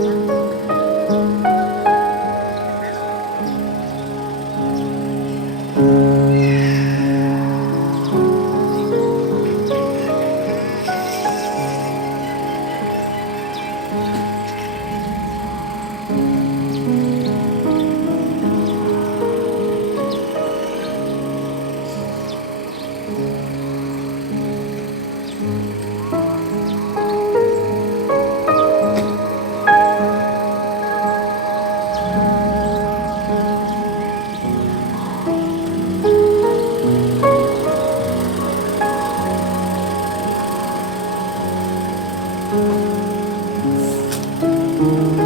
thank you Thank you.